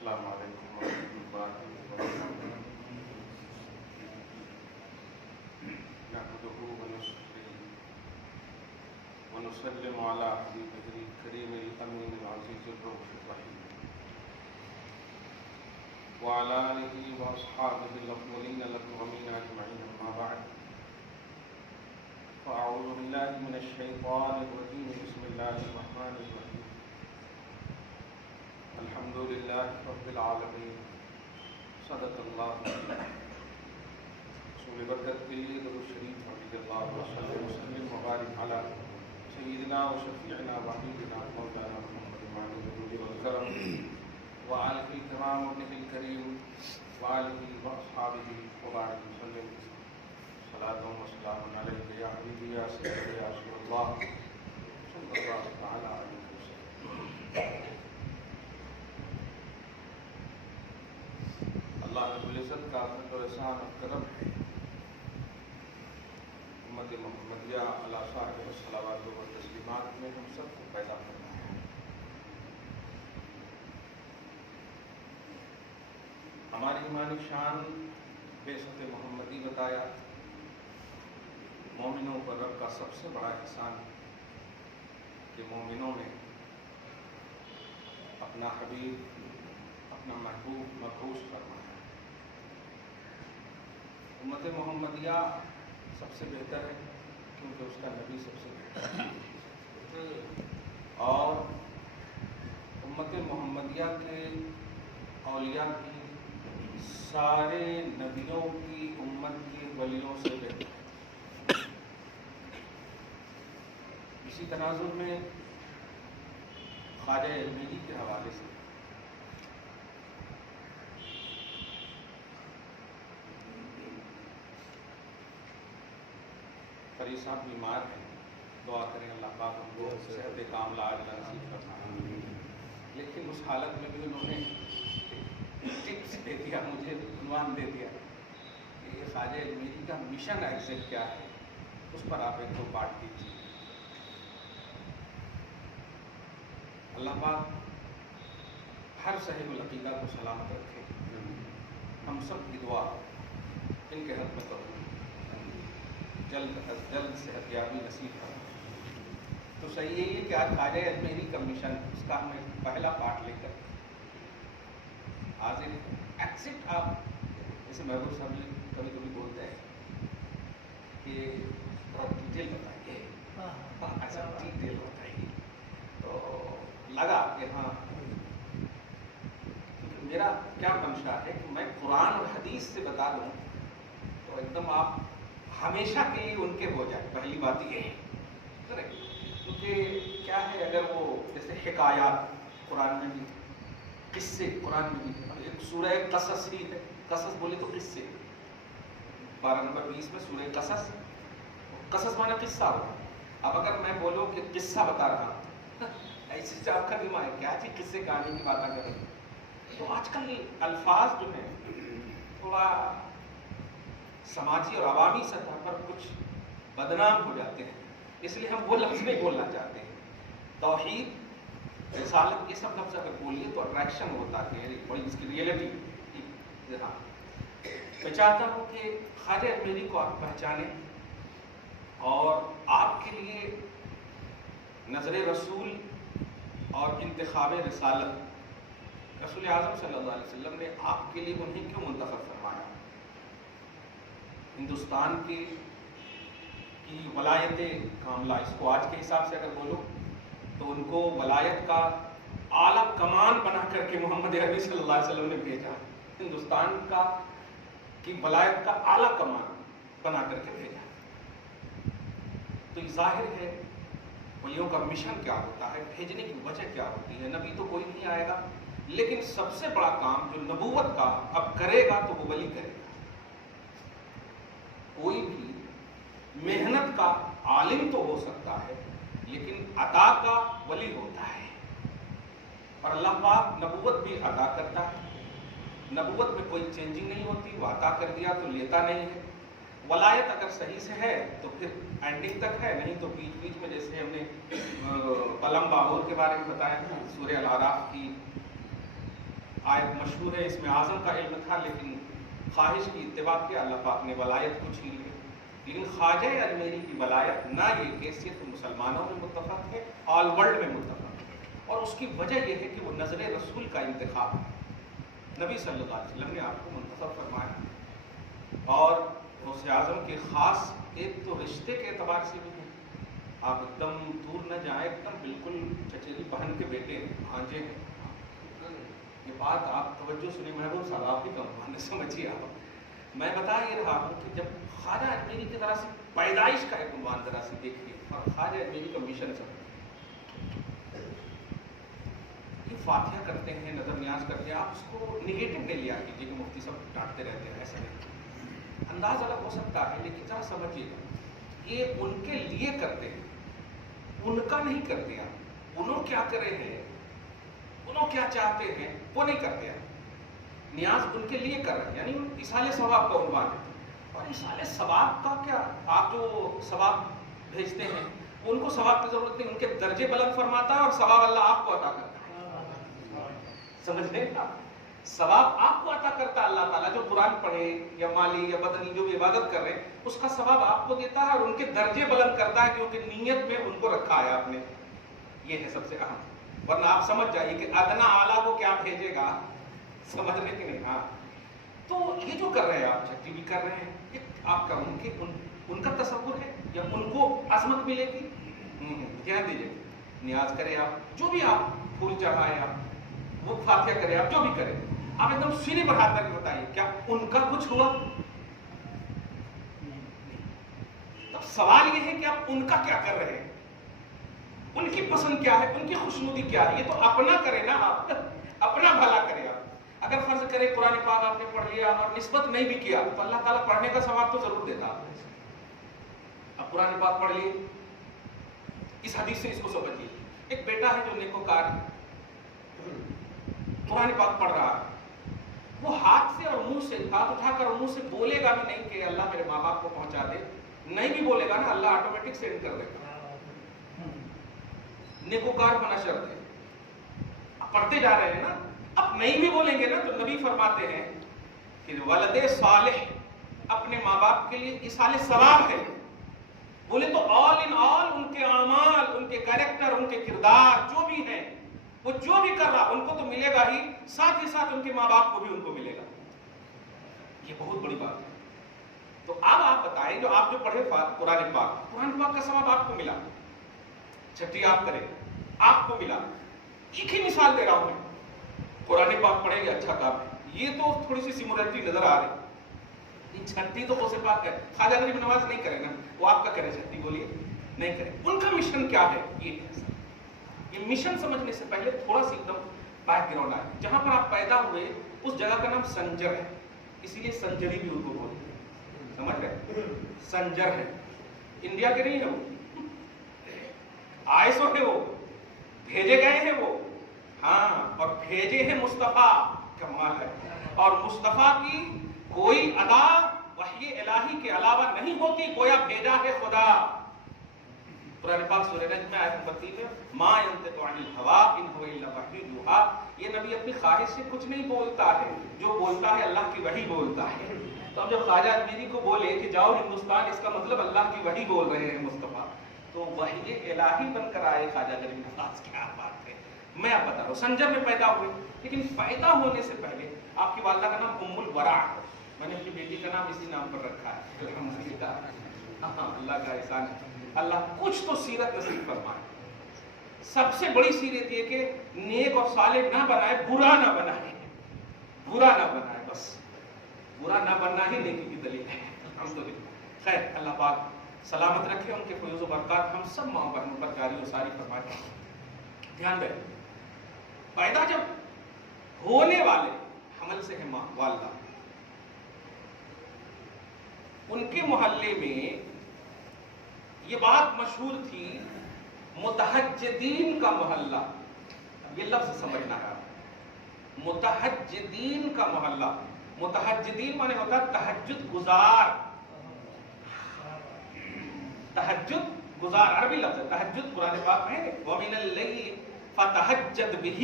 السلام علیکم ورحمۃ اللہ وبرکاتہ۔ نحمده ونصلي ونسلم على حبيبه الكريم الأمين العزيز الرؤوف الرحيم وعلى آله وأصحابه الأفضلين الأكرمين أجمعين، أما بعد، فأعوذ بالله من الشيطان الرجيم، بسم الله الرحمن الرحيم، الحمد لله رب العالمين، صدق الله رسول برکت کے لیے درود شریف پڑھیے۔ اللهم صل وسلم وبارک علی سیدنا و شفیعنا و حبیبنا مولانا محمد وعلى آله والکرم وآلہ الکرام وابنہ الکریم وآلہ واصحابہ وبارک وسلم، صلاۃ و سلام علیک یا حبیبی یا سیدی یا رسول اللہ صلی اللہ تعالی علیہ وسلم۔ اللہ رب العزت کا فضل و احسان اور کرم ہے، امت محمدیہ علی صاحب الصلوات و تسلیمات میں ہم سب کو پیدا کرنا ہے۔ ہماری ایمانی شان بعثت محمدی بتایا، مومنوں پر رب کا سب سے بڑا احسان کہ مومنوں نے اپنا حبیب، اپنا محبوب مبعوث فرمایا۔ امت محمدیہ سب سے بہتر ہے کیونکہ اس کا نبی سب سے بہتر ہے، اور امت محمدیہ کے اولیاء بھی سارے نبیوں کی امت کے ولیوں سے بہتر ہے۔ اسی تناظر میں خواجہ علمیری کے حوالے سے قاری صاحب بیمار ہیں، دعا کریں اللہ پاک ان کو صحت کاملہ عاجلہ نصیب فرمائے، لیکن اس حالت میں بھی انہوں نے ٹپس دے دیا، مجھے عنوان دے دیا کہ یہ خواجہ علمیری کا مشن ایگزیکٹ کیا ہے، اس پر آپ ایک دو بات کیجیے۔ اللہ پاک ہر صاحب العقیدہ کو سلامت رکھے، ہم سب کی دعا ان کے حق میں کروں، جلد از جلد صحت یابی نصیب کروں۔ تو صحیح یہی ہے کہ آج خواجہ علمیری کا مشن، اس کا ہمیں پہلا پارٹ لے کر حاضر ایکسٹ۔ آپ جیسے محبوب صاحب جی کبھی کبھی بولتے ہیں کہ ڈیٹیل بتائیے، ایسا ڈیٹیل بتائیے، تو لگا کہ ہاں میرا کیا منشا ہے کہ میں قرآن اور حدیث سے بتا دوں تو ایک دم آپ ہمیشہ کے لیے ان کے ہو جائے۔ پہلی بات یہ ہے کیونکہ کیا ہے، اگر وہ جیسے حکایات قرآن میں بھی، قصے قرآن میں بھی، ایک سورہ قصص ہی ہے، قصص بولے تو قصے، 12 نمبر 20 میں سورہ قصص، قصص مانا قصہ ہو۔ اب اگر میں بولوں کہ قصہ بتا رہا ہوں، ایسی سے آپ کا دماغ ہے کیا چیز قصے کہانی کی باتیں کریں، تو آج کل الفاظ جو ہیں تھوڑا سماجی اور عوامی سطح پر کچھ بدنام ہو جاتے ہیں، اس لیے ہم وہ لفظ نہیں بولنا چاہتے ہیں۔ توحید، رسالت، یہ سب لفظ اگر بولیے تو اٹریکشن ہوتا ہے، بڑی اس کی ریئلٹی۔ ہاں، میں چاہتا ہوں کہ خواجہ علمیری کو آپ پہچانیں اور آپ کے لیے نظر رسول اور انتخاب رسالت، رسول اعظم صلی اللہ علیہ وسلم نے آپ کے لیے انہیں کیوں منتخب فرمایا؟ ہندوستان کی ولایت کاملہ، اس کو آج کے حساب سے اگر بولو تو ان کو ولایت کا اعلیٰ کمان بنا کر کے محمد عربی صلی اللہ علیہ وسلم نے بھیجا، ہندوستان کی ولایت کا اعلیٰ کمان بنا کر کے بھیجا۔ تو یہ ظاہر ہے ولیوں کا مشن کیا ہوتا ہے، بھیجنے کی وجہ کیا ہوتی ہے۔ نبی تو کوئی نہیں آئے گا، لیکن سب سے بڑا کام جو نبوت کا اب کرے گا تو وہ ولی کرے گا۔ کوئی بھی محنت کا عالم تو ہو سکتا ہے لیکن عطا کا ولی ہوتا ہے، اور اللہ پاک نبوت بھی عطا کرتا ہے، نبوت میں کوئی چینجنگ نہیں ہوتی، وہ عطا کر دیا تو لیتا نہیں ہے۔ ولایت اگر صحیح سے ہے تو پھر اینڈنگ تک ہے، نہیں تو بیچ بیچ میں، جیسے ہم نے قلم باہور کے بارے میں بتایا تھا، سورہ الاعراف کی آیت مشہور ہے، اس میں اعظم کا علم تھا لیکن خواہش کی اتباع کیا، اللہ پاک نے ولایت کو چھین لی. لیکن خواجہ اجمیری کی ولایت نہ یہ کہ صرف مسلمانوں میں متفق ہے، آل ورلڈ میں متفق ہے، اور اس کی وجہ یہ ہے کہ وہ نظر رسول کا انتخاب ہے. نبی صلی اللہ علیہ وسلم نے آپ کو منتخب فرمایا، اور غوث اعظم کے خاص ایک تو رشتے کے اعتبار سے بھی ہیں، آپ ایک دم دور نہ جائیں، ایک دم بالکل چچیری بہن کے بیٹے ہیں، بھانجے ہیں. یہ بات آپ توجہ سنیں محبوب صاحب، آپ بھی کم سمجھیے. آپ میں بتا یہ رہا ہوں کہ جب خواجہ اجمیری کی طرح سے پیدائش کا ایک عنوان ذرا سے دیکھیے، اور خواجہ اجمیری کا مشن سمجھیے. یہ فاتحہ کرتے ہیں، نظر نیاز کرتے ہیں، آپ اس کو نگیٹو نہیں لیا کیجیے کہ مفتی صاحب ڈانٹتے رہتے ہیں، ایسا نہیں. انداز الگ ہو سکتا ہے لیکن ذرا سمجھیے گا، یہ ان کے لیے کرتے ہیں، ان کا نہیں کرتے. آپ انہوں کیا کرے ہیں، انہوں کیا چاہتے ہیں وہ نہیں کرتے ہیں. نیاز ان کے لیے کر رہے ہیں، یعنی ایصال ثواب کا عنوان ہے. اور ایصال ثواب کا کیا، آپ جو ثواب بھیجتے ہیں ان کو ثواب کی ضرورت نہیں، ان کے درجے بلند فرماتا ہے اور ثواب اللہ آپ کو عطا کرتا ہے. سمجھ لیں آپ، ثواب آپ کو عطا کرتا ہے اللہ تعالیٰ. جو قرآن پڑھے یا مالی یا بدنی جو بھی عبادت کر رہے ہیں اس کا ثواب آپ کو دیتا ہے، اور ان کے درجے بلند کرتا ہے کیونکہ نیت میں ان کو رکھا ہے آپ نے. یہ ہے سب سے اہم. ورنہ آپ سمجھ جائیے کہ ادنا اعلیٰ کو کیا بھیجے گا، سمجھ رہے کہ نہیں. ہاں تو یہ جو کر رہے ہیں آپ، چھٹی بھی کر رہے ہیں، آپ کا ان کا تصور ہے یا ان کو عظمت ملے گی. دھیان دیجیے، نیاز کرے آپ، جو بھی آپ پھول چڑھائے، آپ وہ فاتحہ کرے، آپ جو بھی کریں، آپ ایک دم سینے پر ہاتھ رکھ کے بتائیے کیا ان کا کچھ ہوا. اب سوال یہ ہے کہ آپ ان کا کیا کر رہے ہیں، ان کی پسند کیا ہے، ان کی خوشنودی کیا ہے. یہ تو اپنا کرے نا، آپ اپنا بھلا کرے. آپ اگر فرض کرے قرآن پاک آپ نے پڑھ لیا اور نسبت نہیں بھی کیا تو اللہ تعالیٰ پڑھنے کا ثواب تو ضرور دیتا. اب قرآن پاک پڑھ لیے، اس حدیث سے اس کو سمجھیے. ایک بیٹا ہے جو نیکوکار ہے، قرآن پاک پڑھ رہا ہے، وہ ہاتھ سے اور منہ سے ہاتھ اٹھا کر منہ سے بولے گا بھی نہیں کہ اللہ میرے ماں باپ کو پہنچا دے. نہیں بھی بولے گا نا، اللہ آٹومیٹک سینڈ کر دے گا. نیکوکار ہونا شرط ہے. پڑھتے جا رہے ہیں نا، اب نہیں بھی بولیں گے نا تو نبی فرماتے ہیں کہ ولد صالح اپنے ماں باپ کے لیے ایصال ثواب ہے. بولے تو آل ان آل ان کے اعمال، ان کے کریکٹر، ان کے کردار جو بھی ہیں، وہ جو بھی کر رہا ان کو تو ملے گا ہی، ساتھ ہی ساتھ ان کے ماں باپ کو بھی ان کو ملے گا. یہ بہت بڑی بات ہے. تو اب آپ بتائیں، جو آپ جو پڑھے قرآن پاک کا ثواب آپ کو ملا، چھٹی آپ کریں آپ کو ملا. ایک ہی مثال دے رہا ہوں میں، قرآن پاک پڑھیں گے اچھا کام ہے. یہ تو تھوڑی سی سیمولرٹی نظر آ رہی. چھٹی تو غوث پاک ہے، خواجہ غریب نواز نہیں کرے نا، وہ آپ کا کرے چھٹی، بولیے نہیں کرے. ان کا مشن کیا ہے، یہ مشن سمجھنے سے پہلے تھوڑا سا ایک دم بیک گراؤنڈ آئے. جہاں پر آپ پیدا ہوئے اس جگہ کا نام سنجر ہے، اسی لیے سنجری بھی ان کو بولتے ہیں. سمجھ رہے، سنجر ہے، انڈیا کے نہیں ہے. وہ آئے سو ہے، وہ بھیجے گئے ہیں وہ. ہاں، اور بھیجے ہیں مصطفیٰ. کمال ہے. اور مصطفیٰ کی کوئی ادا وحی الہی کے علاوہ نہیں ہوتی، گویا بھیجا ہے خدا. قرآن پاک سورہ نجم میں آیت 32 میں ما ينطق عن الهوى ان هو الا وحی یوحی. یہ نبی اپنی خواہش سے کچھ نہیں بولتا ہے، جو بولتا ہے اللہ کی وحی بولتا ہے. تو ہم جب خواجہ اجمیری کو بولے کہ جاؤ ہندوستان، اس کا مطلب اللہ کی وحی بول رہے ہیں مصطفیٰ. تو وحی الہی بن کر آئے خواجہ غریب نواز. کیا بات ہے. میں آپ بتا رہا ہوں، سنجر میں پیدا ہوئے، لیکن پیدا ہونے سے پہلے آپ کی والدہ کا نام ام الورع ہے. میں نے اپنی بیٹی کا نام اسی نام پر رکھا ہے، الحمدللہ. ہاں، اللہ کا احسان ہے. اللہ کچھ تو سیرت نصیب فرمائے. سب سے بڑی سیرت یہ کہ نیک اور صالح نہ بنائے، برا نہ بنائے، برا نہ بنائے. بس برا نہ بننا ہی نیکی کی دلیل ہے. الحمدللہ. خیر، اللہ پاک سلامت رکھے، ان کے فیض و برکات ہم سب ماں بہنوں پر جاری و ساری فرمائے. دھیان دیں، پیدا جب ہونے والے حمل سے ہے ماں والدہ، ان کے محلے میں یہ بات مشہور تھی، متہجدین کا محلہ. یہ لفظ سمجھنا ہے، متہجدین کا محلہ. متہجدین مانے ہوتا ہے تہجد گزار. تہجد گزار عربی لفظ ہے. تہجد قرآن پاک میں وَمِنَ اللَّيْلِ فَتَہَجَّدْ بِهِ.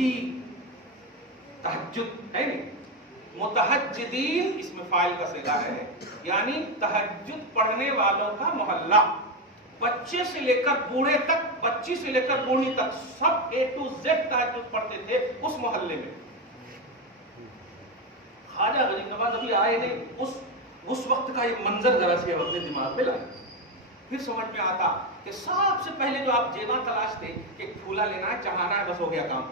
تہجد ہے نہیں، متہجدین اس میں فاعل کا صیغہ ہے، یعنی تہجد پڑھنے والوں کا محلہ، بچے سے لے کر بوڑھے تک، بچی سے لے کر بوڑھی تک سب A to Z تہجد پڑھتے تھے اس محلے میں. خواجہ غریب نواز ابھی آئے نہیں، اس وقت کا ایک منظر ذرا سے اپنے دماغ میں لائے، پھر سمجھ میں آتا کہ سب سے پہلے جو آپ جیباں تلاشتے کہ ایک پھولا لینا ہے، چڑھانا ہے، بس ہو گیا کام،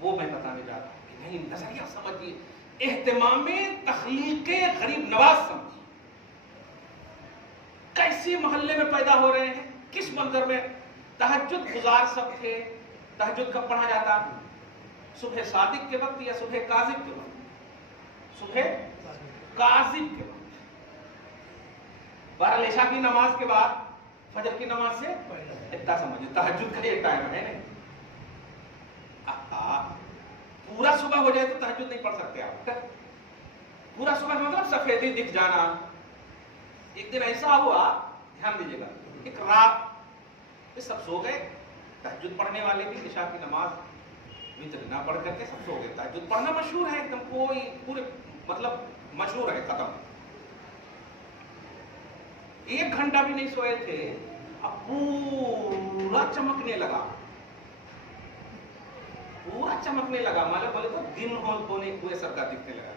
وہ میں بتانے جا رہا ہوں کہ نہیں، نظریہ سمجھیے، اہتمام تخلیق غریب نواز سمجھیے، کیسے محلے میں پیدا ہو رہے ہیں، کس منظر میں. تہجد گزار سب تھے. تہجد کب پڑھا جاتا؟ صبح صادق کے وقت یا صبح کاذب کے وقت؟ صبح کاذب کے وقت. بہرحال عشاء کی نماز کے بعد فجر کی نماز سے اتنا سمجھے تہجد کا یہ ٹائم ہے نہیں. پورا صبح ہو جائے تو تہجد نہیں پڑھ سکتے آپ. پورا صبح مطلب سفیدی دکھ جانا. ایک دن ایسا ہوا، دھیان دیجیے گا، ایک رات سب سو گئے، تہجد پڑھنے والے بھی عشاء کی نماز وتر نہ پڑھ کر کے سب سو گئے. تہجد پڑھنا مشہور ہے ایک دم، کوئی پورے مطلب مشہور ہے، ختم. 1 گھنٹہ بھی نہیں سوئے تھے، اب پورا چمکنے لگا، پورا چمکنے لگا، مطلب بولے تو دن ہونے ہوئے سب کا دکھنے لگا.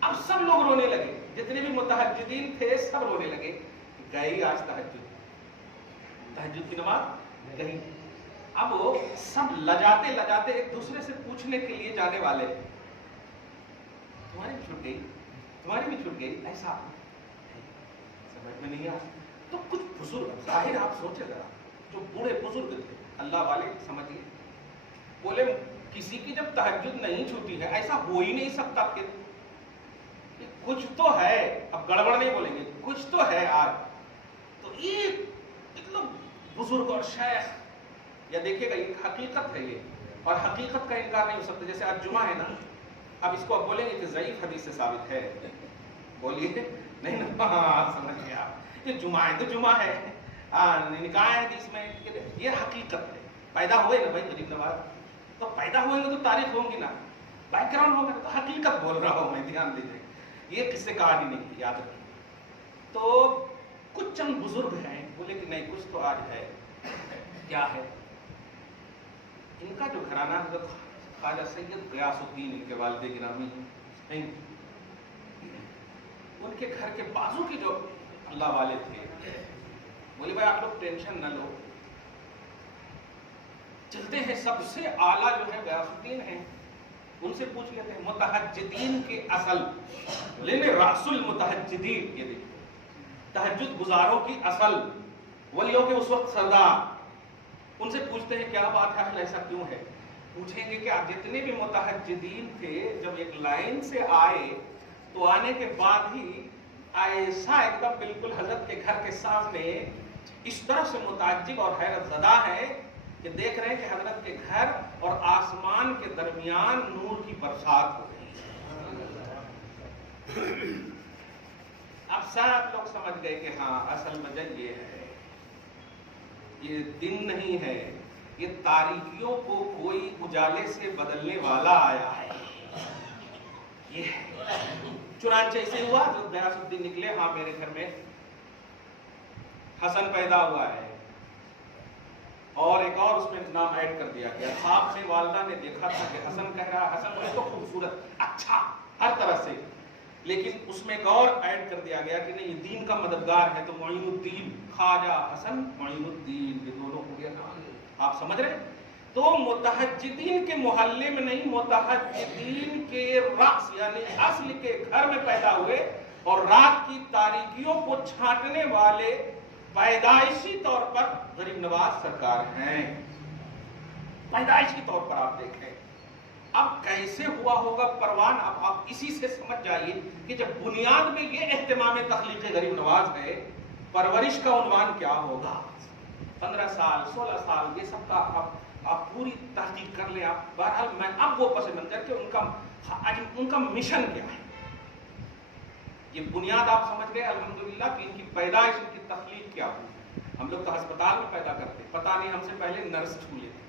اب سب لوگ رونے لگے، جتنے بھی متہجدین تھے سب رونے لگے. گئی آج تہجد کی نماز گئی. اب وہ سب لجاتے لجاتے ایک دوسرے سے پوچھنے کے لیے جانے والے، تمہاری بھی چھوٹ گئی، تمہاری بھی چھوٹ گئی، ایسا سمجھ میں نہیں آ. تو کچھ بزرگ، ظاہر آپ سوچے ذرا، جو بوڑھے بزرگ تھے اللہ والے، سمجھیے، بولے کسی کی جب تہجد نہیں چھوٹی ہے، ایسا ہو ہی نہیں سکتا کہ کچھ تو ہے، اب گڑبڑ نہیں بولیں گے، کچھ تو ہے آج. تو یہ مطلب بزرگ اور شیخ، یا دیکھیے گا یہ حقیقت ہے، یہ اور حقیقت کا انکار نہیں ہو سکتا. جیسے آج جمعہ ہے نا، اب اس کو اب بولیں گے کہ ضعیف حدیث سے ثابت ہے، بولیے نہیں نا، ہاں سمجھ گئے آپ، یہ جمعہ ہے تو جمعہ ہے، نکاح ہے حدیث میں، یہ حقیقت ہے. پیدا ہوئے نا بھائی غریب نواز، تو پیدا ہوئیں گے تو تاریخ ہوں گی نا، بیک گراؤنڈ ہوگا، تو حقیقت بول رہا ہوں میں، دھیان دیجیے، یہ قصے کہانی نہیں کی، یاد رکھیے. تو کچھ چند بزرگ ہیں، بولے کہ نہیں کچھ تو آج ہے. کیا ہے؟ ان کا جو گھرانہ حضرت خواجہ سید غیاث الدین، ان کے والد گرامی ہیں، ان کے گھر کے بازو کے جو اللہ والے تھے، بولے بھائی آپ لوگ ٹینشن نہ لو، چلتے ہیں سب سے اعلیٰ جو ہے غیاث الدین ہیں، ان سے پوچھ لیتے ہیں متہجدین کے اصل، لینے رأس المتہجدین، یہ دیکھیں تہجد گزاروں کی اصل، ولیوں کے اس وقت سردار، ان سے پوچھتے ہیں کیا بات ہے، ایسا کیوں ہے؟ پوچھیں گے کہ جتنے بھی متہجدین تھے جب ایک لائن سے آئے تو آنے کے بعد ہی ایسا ایک دم بالکل حضرت کے گھر کے سامنے اس طرح سے متعجب اور حیرت زدہ ہے کہ دیکھ رہے ہیں کہ حضرت کے گھر اور آسمان کے درمیان نور کی برسات ہو رہی ہے. اب سب لوگ سمجھ گئے کہ ہاں اصل وجہ یہ ہے، یہ دن نہیں ہے، یہ تاریکیوں کو کوئی اجالے سے بدلنے والا آیا ہے، یہ ہے. چنانچہ اسے ہوا جو غیاث الدین نکلے، ہاں میرے گھر میں حسن پیدا ہوا ہے، اور ایک اور اس میں نام ایڈ کر دیا گیا. خواب میں والدہ نے دیکھا تھا کہ حسن کہہ رہا ہے، حسن مجھے تو خوبصورت، اچھا ہر طرح سے، لیکن اس میں ایک اور ایڈ کر دیا گیا کہ نہیں یہ دین کا مددگار ہے، تو معین الدین، خواجہ حسن معین الدین، یہ دونوں ہو گیا نام. آپ سمجھ رہے؟ تو متہجدین کے محلے میں نہیں، متہجدین کے رأس یعنی اصل کے گھر میں پیدا ہوئے، اور رات کی تاریکیوں کو چھانٹنے والے پیدائشی طور پر غریب نواز سرکار ہیں. پیدائشی طور پر آپ دیکھیں. اب کیسے ہوا ہوگا پروان، اب آپ اسی سے سمجھ جائیے کہ جب بنیاد میں یہ اہتمام تخلیق غریب نواز ہے، پرورش کا عنوان کیا ہوگا. 15 سال 16 سال یہ سب کا آپ پوری تحقیق کر لیں. آپ بہرحال میں اب وہ پس منظر کہ ان کا مشن کیا ہے، یہ بنیاد آپ سمجھ گئے الحمدللہ کہ ان کی پیدائش، ان کی تخلیق کیا ہوئی. ہم لوگ تو ہسپتال میں پیدا کرتے، پتہ نہیں ہم سے پہلے نرس چھو لیتے،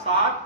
7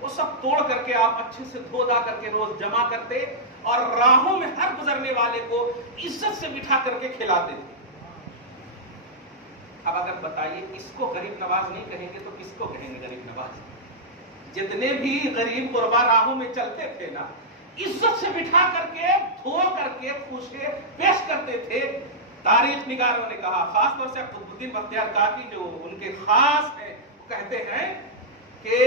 وہ سب توڑ کر کے آپ اچھے سے دھو دا کر کے روز جمع کرتے اور راہوں میں ہر گزرنے والے کو عزت سے بٹھا کر کے کھلاتے تھے. اب اگر بتائیے اس کو غریب نواز نہیں کہیں گے تو کس کو کہیں گے غریب نواز؟ جتنے بھی غریب غربا راہوں میں چلتے تھے نا، عزت سے بٹھا کر کے دھو کر کے پوچھے پیش کرتے تھے. تاریخ نگاروں نے کہا، خاص طور سے قطب الدین بختیار کاکی جو ان کے خاص ہیں، وہ کہتے ہیں کہ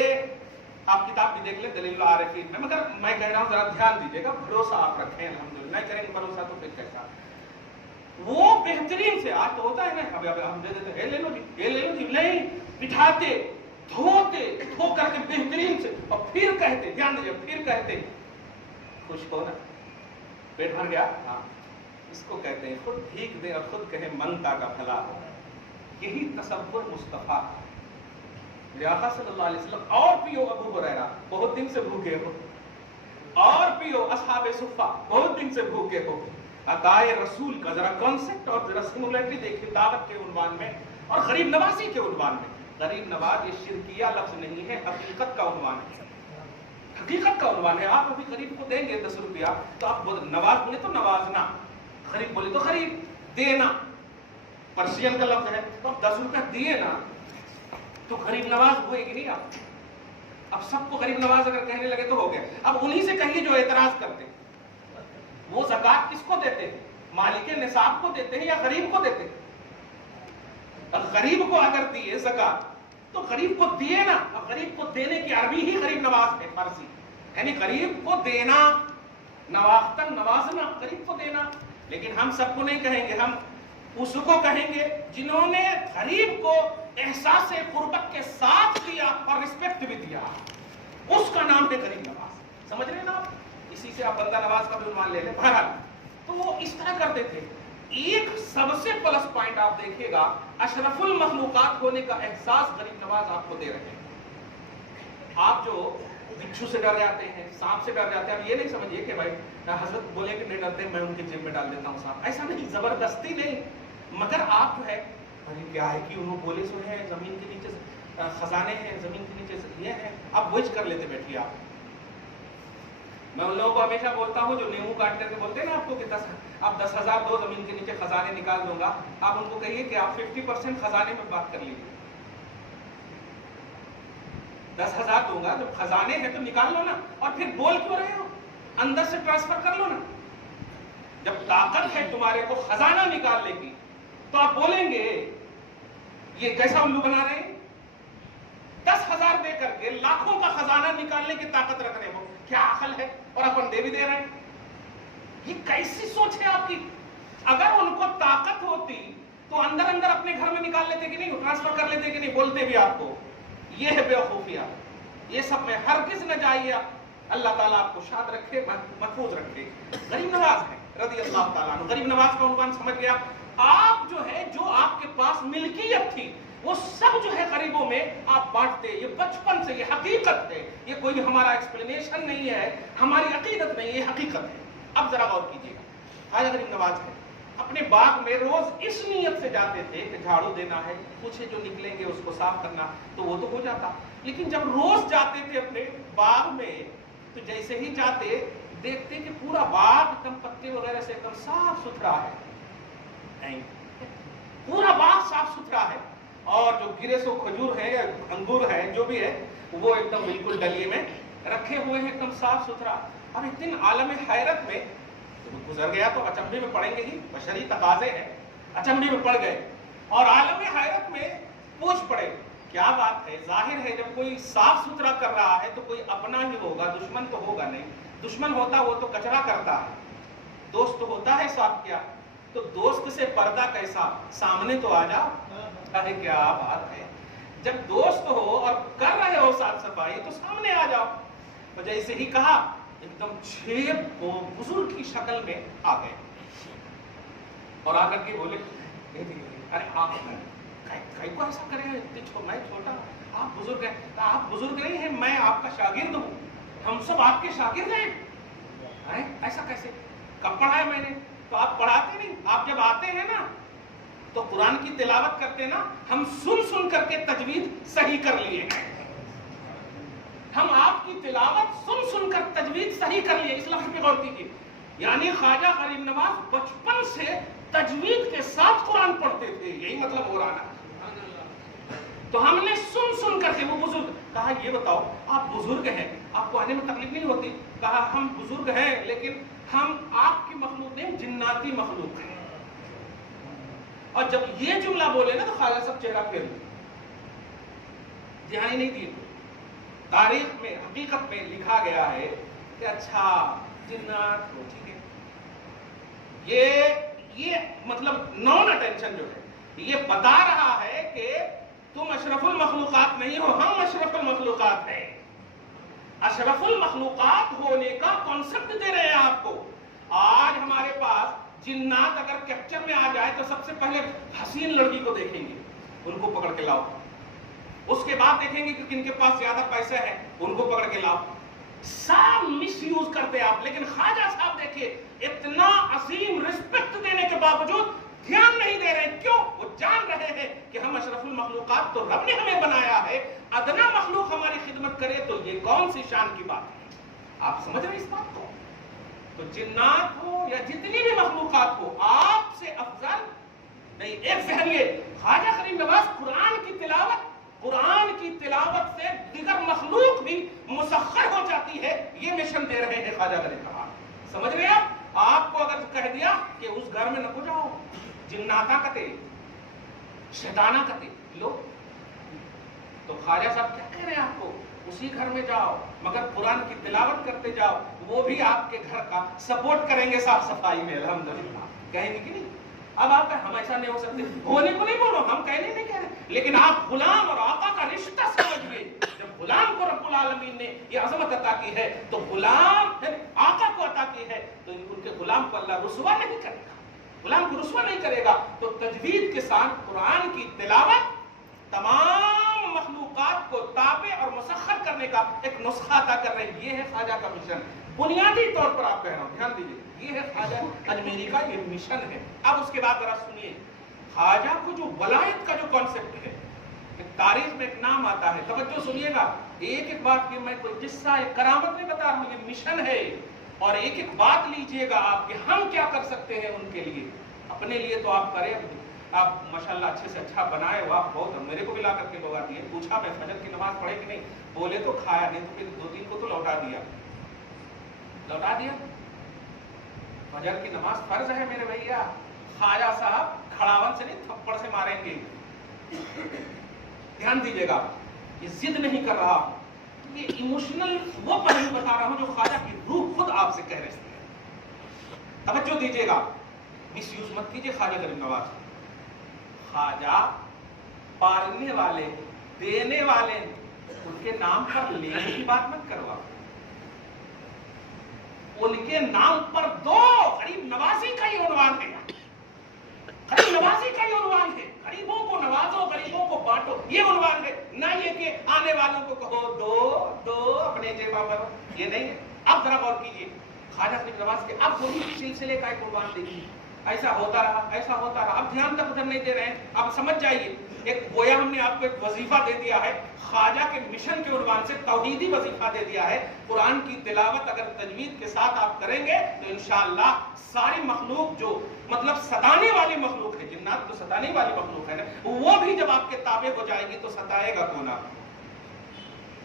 آپ کتاب بھی دیکھ لیں دلیل العارفین میں، مگر میں کہہ رہا ہوں ذرا دھیان دیجیے گا، بھروسہ آپ رکھیں، الحمدللہ نہیں کریں گے بھروسہ تو پھر کیسا. وہ بہترین سے، آج تو ہوتا ہے نا، اب ہم دے دیتے ہیں لے لو جی، یہ لے لو جی، نہیں، بٹھاتے دھوتے دھو کر کے بہترین سے، اور پھر کہتے، دھیان دیجیے، پھر کہتے خوش ہو نا، پیٹ بھر گیا؟ ہاں. اس کو کہتے ہیں خود بھیک دے اور خود کہے منگتا کا بھلا ہو. یہی تصور مصطفیٰ. میرے آقا صلی اللہ علیہ وسلم، اور پیو ابو ہریرہ بہت دن سے بھوکے ہو، اور پیو اصحاب صفہ بہت دن سے بھوکے ہو. عطائے رسول کا ذرا کانسیپٹ اور ذرا سمولرٹی دیکھیے دعوت کے عنوان میں اور غریب نوازی کے عنوان میں. غریب نواز یہ شرکیہ لفظ نہیں ہے، حقیقت کا عنوان ہے، حقیقت کا عنوان ہے. آپ ابھی غریب کو دیں گے 10 روپیہ تو آپ نواز بولے تو نوازنا، غریب بولے تو غریب دینا، پرشین کا لفظ ہے. تو آپ 10 روپیہ دیے نا تو غریب نواز ہوئے گی نہیں آپ. اب سب کو غریب نواز اگر کہنے لگے تو ہو گیا. اب انہی سے کہیے جو اعتراض کرتے، وہ زکات کس کو دیتے ہیں؟ مالک نصاب کو دیتے ہیں یا غریب کو دیتے ہیں؟ غریب کو اگر دیے زکات تو غریب کو دیے نا. غریب کو دینے کی عربی ہی غریب نواز ہے، فارسی، یعنی غریب کو دینا، نواختن نوازنا، غریب کو دینا. لیکن ہم سب کو نہیں کہیں گے، ہم اس کو کہیں گے جنہوں نے غریب کو احساس قربت کے ساتھ دیا اور رسپیکٹ بھی دیا، اس کا نام ہے غریب نواز. سمجھ رہے ہیں نا آپ؟ اسی سے آپ بندہ نواز کا بھی عنوان لے لیں. بہرحال تو وہ اس طرح کرتے تھے. ایک سب سے پلس پوائنٹ آپ دیکھیے گا، اشرف المخلوقات ہونے کا احساس غریب نواز آپ کو دے رہے ہیں. آپ جو بچھو سے ڈر جاتے ہیں، سانپ سے ڈر جاتے ہیں، اب یہ نہیں سمجھیے کہ بھائی حضرت بولے کہ نہیں ڈرتے میں ان کی جیب میں ڈال دیتا ہوں سانپ، ایسا نہیں، زبردستی نہیں. مگر آپ جو ہے ارے کیا ہے کہ انہوں بولے سو ہے زمین کے نیچے خزانے ہیں، زمین کے نیچے یہ ہے، آپ ویچ کر لیتے بیٹھیے. میں ان لوگوں کو ہمیشہ بولتا ہوں جو نیمو کاٹ کر کے بولتے ہیں نا آپ کو کہ آپ 10,000 دو زمین کے نیچے خزانے نکال دوں گا، آپ ان کو کہیے کہ آپ 50% خزانے میں بات کر لیجیے. 10,000 دوں گا، جب خزانے ہیں تو نکال لو نا، اور پھر بول کیوں رہے ہو؟ اندر سے ٹرانسفر کر لو نا. جب طاقت ہے تمہارے کو خزانہ نکالنے کی تو آپ بولیں گے یہ کیسا الو بنا رہے ہیں؟ 10,000 دے کر کے لاکھوں کا خزانہ نکالنے کی طاقت رکھ رہے ہو، کیا عقل ہے؟ اور اپن دے بھی دے رہے ہیں. یہ کیسی سوچ ہے آپ کی؟ اگر ان کو طاقت ہوتی تو اندر اندر اپنے گھر میں نکال لیتے کہ نہیں، ٹرانسفر کر لیتے کہ نہیں؟ بولتے بھی آپ کو. یہ ہے بیوقوفیہ. یہ سب میں ہرگز نہ جائیے. اللہ تعالیٰ آپ کو شاد رکھے، محفوظ رکھے. غریب نواز ہے رضی اللہ تعالیٰ عنہ. غریب نواز کا عنوان سمجھ گیا آپ. جو ہے جو آپ کے پاس ملکیت تھی وہ سب جو ہے غریبوں میں آپ بانٹتے. یہ بچپن سے یہ حقیقت ہے، یہ کوئی ہمارا ایکسپلینیشن نہیں ہے، ہماری عقیدت نہیں، یہ حقیقت ہے. اب ذرا غور کیجیے گا، آج غریب نواز ہے اپنے باغ میں روز اس نیت سے جاتے تھے کہ جھاڑو دینا ہے، کچھ جو نکلیں گے اس کو صاف کرنا، تو وہ تو ہو جاتا. لیکن جب روز جاتے تھے اپنے باغ میں تو جیسے ہی جاتے دیکھتے کہ پورا باغ ایک دم پتے وغیرہ سے ایک دم صاف ستھرا ہے، پورا باغ صاف ستھرا ہے، اور جو گرے سو کھجور ہے یا انگور ہے جو بھی ہے وہ ایک دم بالکل ڈلیے میں رکھے ہوئے ہیں، ایک دم صاف ستھرا. اب ایک دن عالم حیرت میں گزر گیا تو اچنبھے میں پڑیں گے ہی، بشری تقاضے ہیں، اچنبھے میں پڑ گئے اور عالم حیرت میں پوچھ پڑے کیا بات ہے. ظاہر ہے جب کوئی صاف ستھرا کر رہا ہے تو کوئی اپنا ہی ہوگا، دشمن تو ہوگا نہیں. دشمن ہوتا وہ تو کچرا کرتا ہے، دوست تو ہوتا ہے صاف کیا. تو دوست سے پردہ کیسا، سامنے تو آ جاؤ. ارے کیا بات ہے، جب دوست ہو اور کر رہے ہو صاف صفائی تو سامنے آ جاؤ. تو جیسے ہی کہا ایک دم 6 بزرگ کی شکل میں آ گئے اور آ کر کے بولے ارے آپ کو ایسا کرے ہیں، میں چھوٹا، آپ بزرگ ہیں. آپ بزرگ نہیں ہیں، میں آپ کا شاگرد ہوں، ہم سب آپ کے شاگرد ہیں. ایسا کیسے؟ کب پڑھا ہے میں نے؟ تو آپ پڑھاتے نہیں، آپ جب آتے ہیں نا تو قرآن کی تلاوت کرتے نا، ہم سن سن کر کے تجوید صحیح کر لیے ہیں. ہم آپ کی تلاوت سن سن کر تجوید صحیح کر لیے. اس لفظ پہ غور کیجیے. یعنی خواجہ غریب نواز بچپن سے تجوید کے ساتھ قرآن پڑھتے تھے. یہی مطلب ہو رہا نا. تو ہم نے سن سن کر کے وہ بزرگ کہا یہ بتاؤ آپ بزرگ ہیں, آپ کو آنے میں تکلیف نہیں ہوتی؟ کہا ہم بزرگ ہیں لیکن ہم آپ کی مخلوق نہیں, جناتی مخلوق ہیں. اور جب یہ جملہ بولے نا تو خواجہ صاحب چہرہ پھیر لیا, دھیان ہی نہیں دی. تاریخ میں حقیقت میں لکھا گیا ہے کہ اچھا جنات کو ٹھیک ہے. یہ مطلب نان اٹینشن جو ہے یہ بتا رہا ہے کہ تم اشرف المخلوقات نہیں ہو, ہم اشرف المخلوقات ہیں. اشرف المخلوقات ہونے کا کانسیپٹ دے رہے ہیں آپ کو. آج ہمارے پاس جنات اگر کیپچر میں آ جائے تو سب سے پہلے حسین لڑکی کو دیکھیں گے, ان کو پکڑ کے لاؤ. اس کے بعد دیکھیں گے کہ کن کے پاس زیادہ پیسے ہیں, ان کو پکڑ کے لاؤ. سب مس یوز کرتے آپ. لیکن خواجہ صاحب دیکھیے اتنا عظیم رسپیکٹ دینے کے باوجود دھیان نہیں دے رہے. کیوں؟ وہ جان رہے ہیں کہ ہم اشرف المخلوقات تو رب نے ہمیں بنایا ہے, ادنا مخلوق ہماری خدمت کرے تو یہ کون سی شان کی بات ہے. آپ سمجھ رہے ہیں اس بات کو؟ تو جنات ہو یا جتنی بھی مخلوقات ہو آپ سے افضل نہیں. ایک ذہن یہ خواجہ غریب نواز قرآن کی تلاوت سے دیگر مخلوق بھی مسخر ہو جاتی ہے, یہ مشن دے رہے ہیں خواجہ غریب نواز. سمجھ رہے ہیں آپ کو اگر کہہ دیا کہ اس گھر میں نہ کو جاؤ, جناتا کتے شیطانہ کتے لو, تو خواجہ صاحب کیا کہہ رہے ہیں آپ کو؟ اسی گھر میں جاؤ مگر قرآن کی تلاوت کرتے جاؤ, وہ بھی آپ کے گھر کا سپورٹ کریں گے صاف صفائی میں. الحمدللہ کہیں گے کہ نہیں. اب آپ ہم ایسا نہیں ہو سکتے, ہونے کو نہیں بولو, ہم کہنے نہیں کہہ رہے, لیکن آپ غلام اور آقا کا رشتہ سمجھئے. جب غلام کو رب العالمین نے یہ عظمت عطا کی ہے تو غلام آقا کو عطا کی ہے تو ان کے غلام کو اللہ رسوا نہیں کرے گا, غلام کو رسوا نہیں کرے گا. تو تجوید کے ساتھ قرآن کی تلاوت تمام مخلوقات کو تابع اور مسخر کرنے کا ایک نسخہ عطا کر رہے ہیں. یہ ہے خواجہ کا مشن. بنیادی طور پر آپ کہہ رہا ہوں, دھیان دیجیے, یہ ہے خواجہ اجمیری کا یہ مشن ہے. اب اس کے بعد ذرا سنیے خواجہ کو جو ولایت کا جو کانسیپٹ ہے, تاریخ میں ایک نام آتا ہے, توجہ سنیے گا. ایک ایک بات کی میں کوئی قصہ ایک کرامت نہیں بتا رہا ہوں, یہ مشن ہے. اور ایک ایک بات لیجئے گا آپ کہ ہم کیا کر سکتے ہیں ان کے لیے. اپنے لیے تو آپ کریں, آپ ماشاءاللہ اچھے سے اچھا بنائے ہو آپ, بہت میرے کو بھی لا کر کے لوگا دیے. پوچھا میں فجر کی نماز پڑھے کہ نہیں, بولے تو کھایا, نہیں تو پھر 2-3 کو تو لوٹا دیا. فجر کی نماز فرض ہے میرے بھیا. خواجہ صاحب کھڑاون سے نہیں تھپڑ سے ماریں گے. دھیان دیجیے گا, یہ ضد نہیں کر رہا, یہ ایموشنل وہ پہلو بتا رہا ہوں جو خواجہ کی روح خود آپ سے کہہ رہے ہیں. توجہ دیجیے گا, مس یوز مت کیجیے خواجہ غریب نواز. خواجہ پالنے والے دینے والے ان کے نام پر لینے کی بات مت کروا, ان کے نام پر دو. غریب نوازی کا ہی عنوان ہے, غریب نوازی کا ہی عنوان ہے. غریبوں کو نوازو, غریبوں کو بانٹو, یہ عنوان ہے. نہ یہ کہ آنے والوں کو کہو دو اپنے جیبا بھرو, یہ نہیں ہے. اب ذرا غور کیجیے خواجہ غریب نواز کے اب وہی سلسلے کا ایک عنوان دیکھیے. ایسا ہوتا رہا, ایسا ہوتا رہا. اب دھیان تک ادھر نہیں دے رہے ہیں, اب سمجھ جائیے. ایک گویا ہم نے آپ کو ایک وظیفہ دے دیا ہے, خواجہ کے مشن کے عنوان سے توحیدی وظیفہ دے دیا ہے. قرآن کی تلاوت اگر تجوید کے ساتھ آپ کریں گے تو انشاءاللہ ساری مخلوق جو مطلب ستانے والی مخلوق ہے, جنات تو ستانے والی مخلوق ہے نا, وہ بھی جب آپ کے تابع ہو جائے گی تو ستائے گا کون آپ,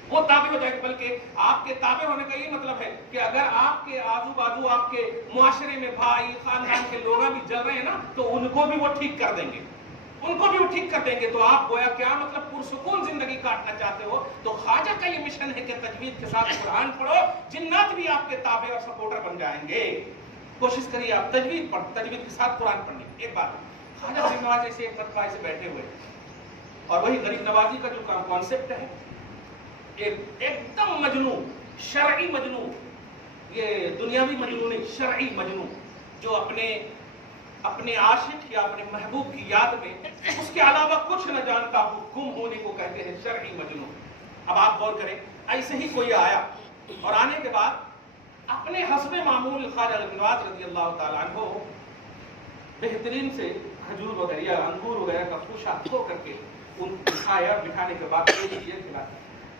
وہ تابع ہو جائے گی. بلکہ آپ کے تابع ہونے کا یہ مطلب ہے کہ اگر آپ کے آزو بازو آپ کے معاشرے میں بھائی خاندان کے لوگ بھی جل رہے ہیں نا تو ان کو بھی وہ ٹھیک کر دیں گے, ان کو بھی وہ ٹھیک کر دیں گے. تو آپ گویا کیا مطلب پرسکون زندگی کاٹنا چاہتے ہو تو خواجہ کا یہ مشن ہے کہ تجوید کے ساتھ قرآن پڑھو, جنات بھی آپ کے تابع اور سپورٹر بن جائیں گے. کوشش کریے آپ تجوید پڑھ, تجوید کے ساتھ قرآن پڑھنے. ایک بات خواجہ غریب نواز ایسے ایک مرتبہ ایسے بیٹھے ہوئے, اور وہی غریب نوازی کا جو کانسیپٹ ہے ایک دم مجنون, شرعی مجنون, یہ دنیاوی مجنون نہیں, شرعی مجنون, جو اپنے عاشق یا اپنے محبوب کی یاد میں اس کے علاوہ کچھ نہ جانتا ہو, گم ہونے کو کہتے ہیں شرعی مجنون. اب آپ غور کریں, ایسے ہی کوئی آیا اور آنے کے بعد اپنے حسب معمول خواجہ غریب نواز رضی اللہ تعالیٰ عنہ بہترین سے کھجور وغیرہ یا انگور وغیرہ کا خوشہ دھو کر کے ان کو کھایا, بٹھانے کے بعد یہ کھلاتا.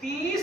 30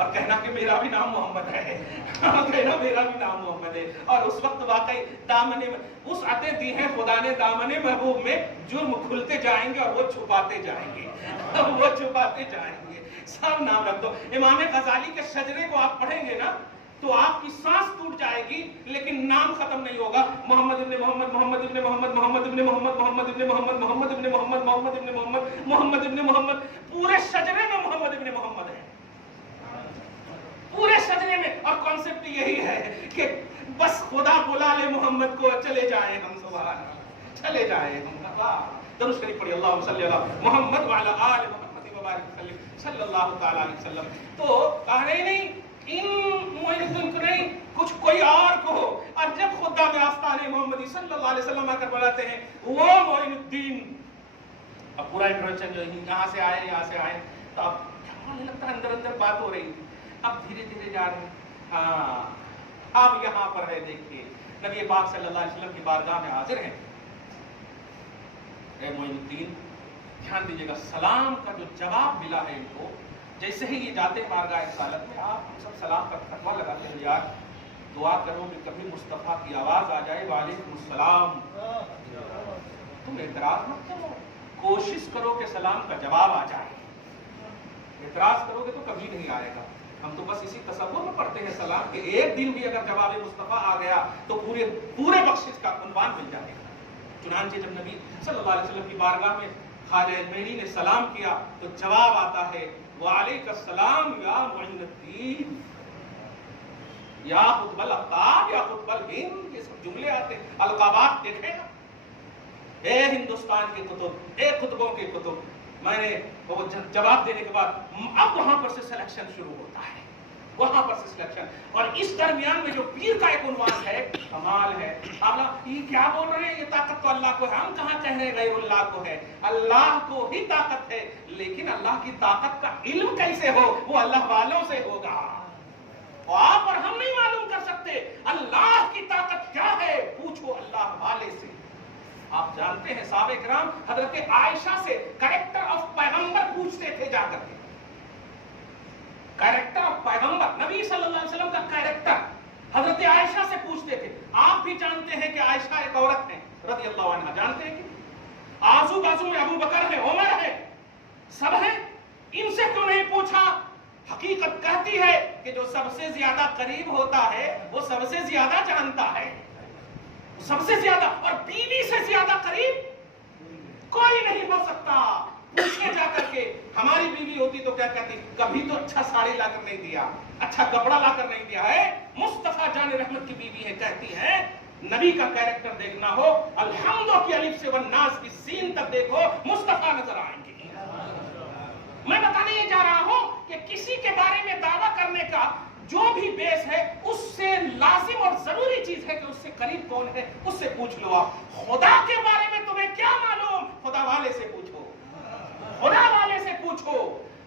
اور کہنا کہ میرا بھی نام محمد ہے، کہنا میرا بھی نام محمد ہے. اور اس وقت واقعی دامن وسعتیں دی ہیں خدا نے دامن محبوب میں، جرم کھلتے جائیں گے اور وہ چھپاتے جائیں گے، وہ چھپاتے جائیں گے. سب نام رکھ دو. امام غزالی کے شجرے کو آپ پڑھیں گے نا تو آپ کی سانس ٹوٹ جائے گی لیکن نام ختم نہیں ہوگا. محمد ابن محمد، محمد ابن محمد، محمد ابن محمد، محمد ابن محمد، محمد ابن محمد، محمد ابن محمد، محمد ابن محمد. پورے شجرے میں محمد ابن محمد ہے، پورے شجرے میں. اور کانسیپٹ یہی ہے کہ بس خدا بلا لے محمد کو، چلے جائیں ہم، سبحان اللہ، چلے جائیں ہم. درود شریف پڑھیے، اللہم صلی علی محمد وعلی آل محمد وبارک وسلم صلی اللہ تعالی علیہ وسلم. تو کہنے نہیں ان معین الدین کو نہیں، کچھ کوئی اور کو. اور جب خدام آستان محمدی صلی اللہ علیہ وسلم آ کر بلاتے ہیں وہ معین الدین، اب پورا انٹروڈکشن جو یہاں سے آئے یہاں سے آئے تو اب کیا لگتا ہے اندر اندر بات ہو رہی تھی. اب دھیرے دھیرے جا رہے ہیں. ہاں اب یہاں پر ہے، دیکھیے نبی پاک صلی اللہ علیہ وسلم کی بارگاہ میں حاضر ہیں. اے معین الدین دھیان دیجیے گا، سلام کا جو جواب ملا ہے ان کو، جیسے ہی یہ جاتے بارگاہ رسالت میں، آپ ہم سب سلام کا فتویٰ لگاتے ہیں، یار دعا کرو کہ کبھی مصطفیٰ کی آواز آ جائے وعلیکم السلام. تم اعتراض مت کرو، کوشش کرو کہ سلام کا جواب آ جائے. اعتراض کرو گے تو کبھی نہیں آئے گا. ہم تو بس اسی تصور میں پڑھتے ہیں سلام کہ ایک دن بھی اگر جواب مصطفیٰ آ گیا تو پورے بخشش کا عنوان مل جائے گا. چنانچہ جب نبی صلی اللہ علیہ وسلم کی بارگاہ میں خواجہ اجمیری نے سلام کیا تو جواب آتا ہے وعلیک السلام یا معین الدین یا قطب الاقطاب یا قطب الہند. یہ سب جملے آتے ہیں، القابات دیکھیں نا. اے ہندوستان کے کتب، اے قطبوں کے کتب. میں نے وہ جواب دینے کے بعد اب وہاں پر سے سلیکشن شروع ہوتا ہے، وہاں پر سے سلیکشن. اور اس درمیان میں جو پیر کا ایک عنوان ہے، کمال ہے. آپ یہ کیا بول رہے ہیں، یہ طاقت تو اللہ کو ہے. ہم کہاں کہہ رہے ہیں غیر اللہ کو ہے، اللہ کو ہی طاقت ہے. لیکن اللہ کی طاقت کا علم کیسے ہو، وہ اللہ والوں سے ہوگا. آپ اور ہم نہیں معلوم کر سکتے. اللہ کی طاقت کیا ہے پوچھو اللہ والے سے. آپ جانتے ہیں صحابہ کرام حضرت عائشہ سے کریکٹر آف پیغمبر پوچھتے تھے جا کر کے. کریکٹر آف پیغمبر، نبی صلی اللہ علیہ وسلم کا کریکٹر حضرت عائشہ سے پوچھتے تھے. آپ بھی جانتے ہیں کہ عائشہ ایک عورت ہے رضی اللہ عنہ، جانتے ہیں کہ آزو بازو میں ابو بکر ہے، عمر ہے، سب ہیں. ان سے کیوں نہیں پوچھا؟ حقیقت کہتی ہے کہ جو سب سے زیادہ قریب ہوتا ہے وہ سب سے زیادہ جانتا ہے، سب سے زیادہ. اور بیوی سے زیادہ قریب کوئی نہیں ہو سکتا. پوچھنے جا کر کے ہماری بیوی ہوتی تو کیا کہتی، کبھی تو اچھا ساڑی لا کر نہیں دیا، اچھا کپڑا لا کر نہیں دیا ہے. مصطفیٰ جان رحمت کی بیوی ہے، کہتی ہے نبی کا کیریکٹر دیکھنا ہو الحمد کی الف سے والناس کی سین تک دیکھو، مصطفیٰ نظر آئیں گے. میں بتانے یہ جا رہا ہوں کہ کسی کے بارے میں دعویٰ کرنے کا جو بھی بیس ہے اس سے لازم اور ضروری چیز ہے کہ اس سے قریب کون ہے اس سے پوچھ لو. آپ خدا کے بارے میں تمہیں کیا معلوم، خدا والے سے پوچھو، خدا والے سے پوچھو.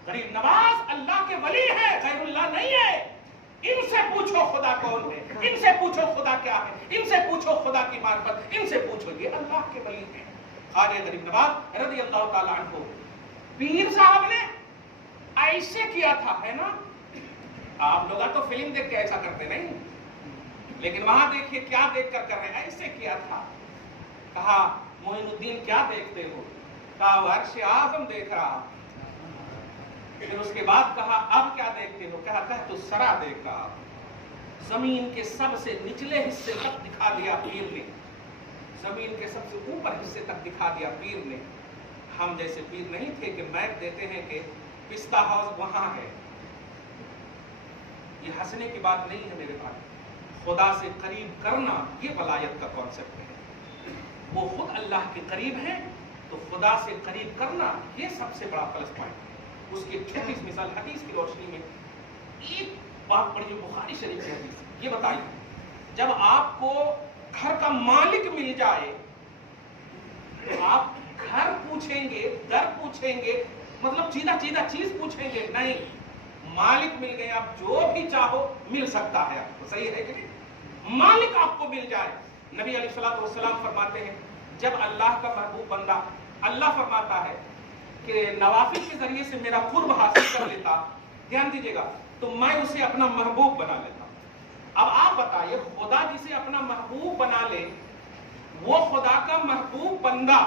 غریب نواز اللہ کے ولی ہے، غیر اللہ نہیں ہے. ان سے پوچھو خدا کون ہے، ان سے پوچھو خدا کیا ہے، ان سے پوچھو خدا کی معرفت، ان سے پوچھو. یہ اللہ کے ولی ہیں. خواجہ غریب نواز رضی اللہ تعالیٰ عنہ، پیر صاحب نے ایسے کیا تھا، ہے نا. آپ لوگ تو فلم دیکھ کے ایسا کرتے نہیں، لیکن وہاں دیکھیے کیا دیکھ کر رہے ہیں. ایسے کیا تھا. کہا معین الدین کیا دیکھتے ہو؟ کہا وہ عرش اعظم دیکھ رہا. پھر اس کے بعد کہا اب کیا دیکھتے ہو؟ کہا تحت الثری دیکھ رہا. زمین کے سب سے نچلے حصے تک دکھا دیا پیر نے، زمین کے سب سے اوپر حصے تک دکھا دیا پیر نے. ہم جیسے پیر نہیں تھے کہ میپ دیتے ہیں کہ پستہ ہاؤس وہاں ہے. یہ ہنسنے کی بات نہیں ہے میرے بھائی. خدا سے قریب کرنا یہ ولایت کا کانسیپٹ ہے. وہ خود اللہ کے قریب ہے تو خدا سے قریب کرنا یہ سب سے بڑا پلس پوائنٹ ہے. اس کی چھوٹی سی مثال حدیث کی روشنی میں ایک بات پڑھی بخاری شریف کی حدیث. یہ بتائیے جب آپ کو گھر کا مالک مل جائے تو آپ گھر پوچھیں گے، در پوچھیں گے، مطلب چیدہ چیز پوچھیں گے نہیں. مالک مل گئے، آپ جو بھی چاہو مل سکتا ہے آپ کو. صحیح ہے کہ نہیں؟ مالک آپ کو مل جائے. نبی علیہ الصلوۃ والسلام فرماتے ہیں جب اللہ کا محبوب بندہ، اللہ فرماتا ہے کہ نوافل کے ذریعے سے میرا قرب حاصل کر لیتا. دھیان دیجیے گا، تو میں اسے اپنا محبوب بنا لیتا ہوں۔ اب آپ بتائیے، خدا جسے اپنا محبوب بنا لے، وہ خدا کا محبوب بندہ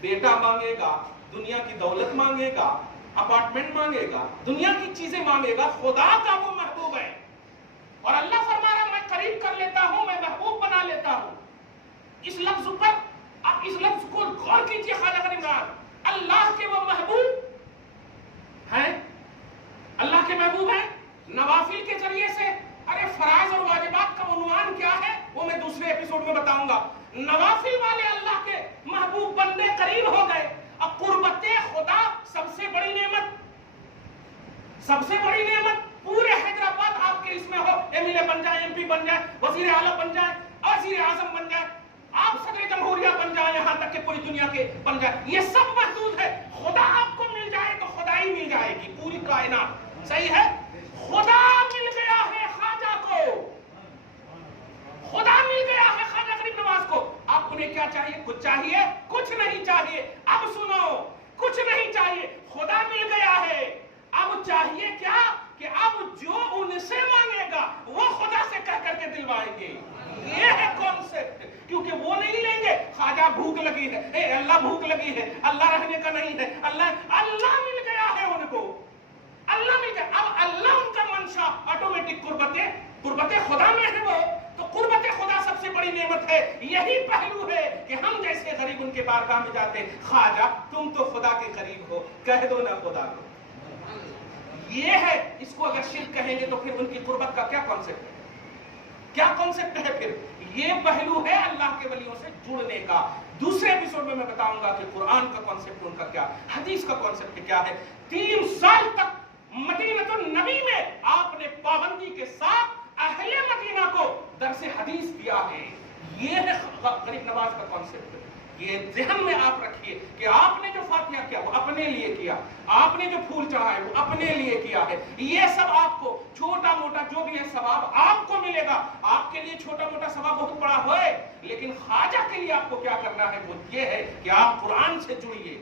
بیٹا مانگے گا، دنیا کی دولت مانگے گا، اپارٹمنٹ مانگے گا، دنیا کی چیزیں مانگے گا، خدا کا وہ محبوب ہے۔ اور اللہ فرما رہا میں قریب کر لیتا ہوں، میں محبوب بنا لیتا ہوں۔ اس لفظ پر آپ اس لفظ کو غور کیجئے، خواجہ غریب نواز، اللہ کے وہ محبوب ہیں، اللہ کے محبوب ہیں نوافل کے ذریعے سے۔ ارے فرائض اور واجبات کا عنوان کیا ہے وہ میں دوسرے ایپیسوڈ میں بتاؤں گا۔ نوافل والے اللہ کے محبوب بندے قریب ہو گئے۔ اب قربت خدا سب سے بڑی نعمت، سب سے بڑی نعمت پورے حیدرآباد آپ کے اس میں ہو، ایم ایل اے بن جائے، ایم پی بن جائے، وزیر اعلیٰ بن جائے، وزیر اعظم بن جائے، آپ صدر جمہوریہ بن جائے، یہاں تک کہ پوری دنیا کے بن جائے، یہ سب محدود ہے۔ خدا آپ کو مل جائے تو خدائی مل جائے گی، پوری کائنات۔ صحیح ہے؟ خدا مل گیا ہے خواجہ کو، خدا مل گیا ہے خواجہ غریب نواز کو۔ آپ انہیں کیا چاہیے؟ کچھ چاہیے؟ کچھ نہیں چاہیے۔ اب سنو، کچھ نہیں چاہیے، خدا مل گیا ہے۔ اب چاہیے کیا؟ کہ اب جو ان سے مانگے گا وہ خدا سے کہہ کر کے دلوائیں گے۔ یہ ہے کانسیپٹ، کیونکہ وہ نہیں لیں گے خواجہ بھوک لگی ہے، اے اللہ بھوک لگی ہے، اللہ رہنے کا نہیں ہے، اللہ مل گیا ہے ان کو، اللہ مل گیا۔ اب اللہ ان کا منشا آٹومیٹک قربت خدا میں ہے، وہ تو قربت خدا سب سے بڑی نعمت ہے۔ یہی پہلو ہے کہ ہم جیسے غریب ان کے بارگاہ میں جاتے ہیں، خواجہ تم تو خدا کے قریب ہو، کہہ دو نا خدا کو۔ یہ ہے، اس کو اگر شرک کہیں گے تو پھر ان کی قربت کا کیا کانسیپٹ ہے؟ کیا کانسیپٹ ہے پھر؟ یہ پہلو ہے اللہ کے ولیوں سے جڑنے کا۔ دوسرے ایپیسوڈ میں بتاؤں گا کہ قرآن کا کانسیپٹ ان کا کیا، حدیث کا کانسیپٹ کیا ہے۔ 3 سال تک مدینہ النبی میں آپ نے پابندی کے ساتھ اہل مدینہ کو درس حدیث دیا ہے۔ یہ ہے غریب نواز کا کانسیپٹ۔ یہ ذہن میں آپ رکھیے کہ آپ نے جو فاتحہ کیا وہ اپنے لیے کیا، آپ نے جو پھول چڑھائے وہ اپنے لیے کیا ہے۔ یہ سب آپ کو چھوٹا موٹا جو بھی ہے ثواب آپ کو ملے گا۔ آپ کے لیے چھوٹا موٹا ثواب بہت بڑا ہوئے، لیکن خواجہ کے لیے آپ کو کیا کرنا ہے وہ یہ ہے کہ آپ قرآن سے جڑیے،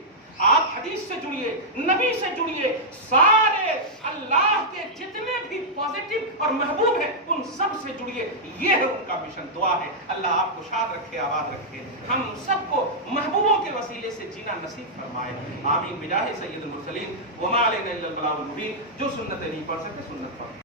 آپ حدیث سے جڑیے، نبی سے جڑیے، سارے اللہ کے جتنے بھی پازیٹیو اور محبوب ہیں ان سب سے جڑیے۔ یہ ہے ان کا مشن۔ دعا ہے اللہ آپ کو شاد رکھے، آباد رکھے، ہم سب کو محبوبوں کے وسیلے سے جینا نصیب فرمائے۔ آمین بجاہ سید المرسلین وما علینا الا البلاغ المبین۔ جو سنت نہیں پڑھ سکتے سنت پڑھ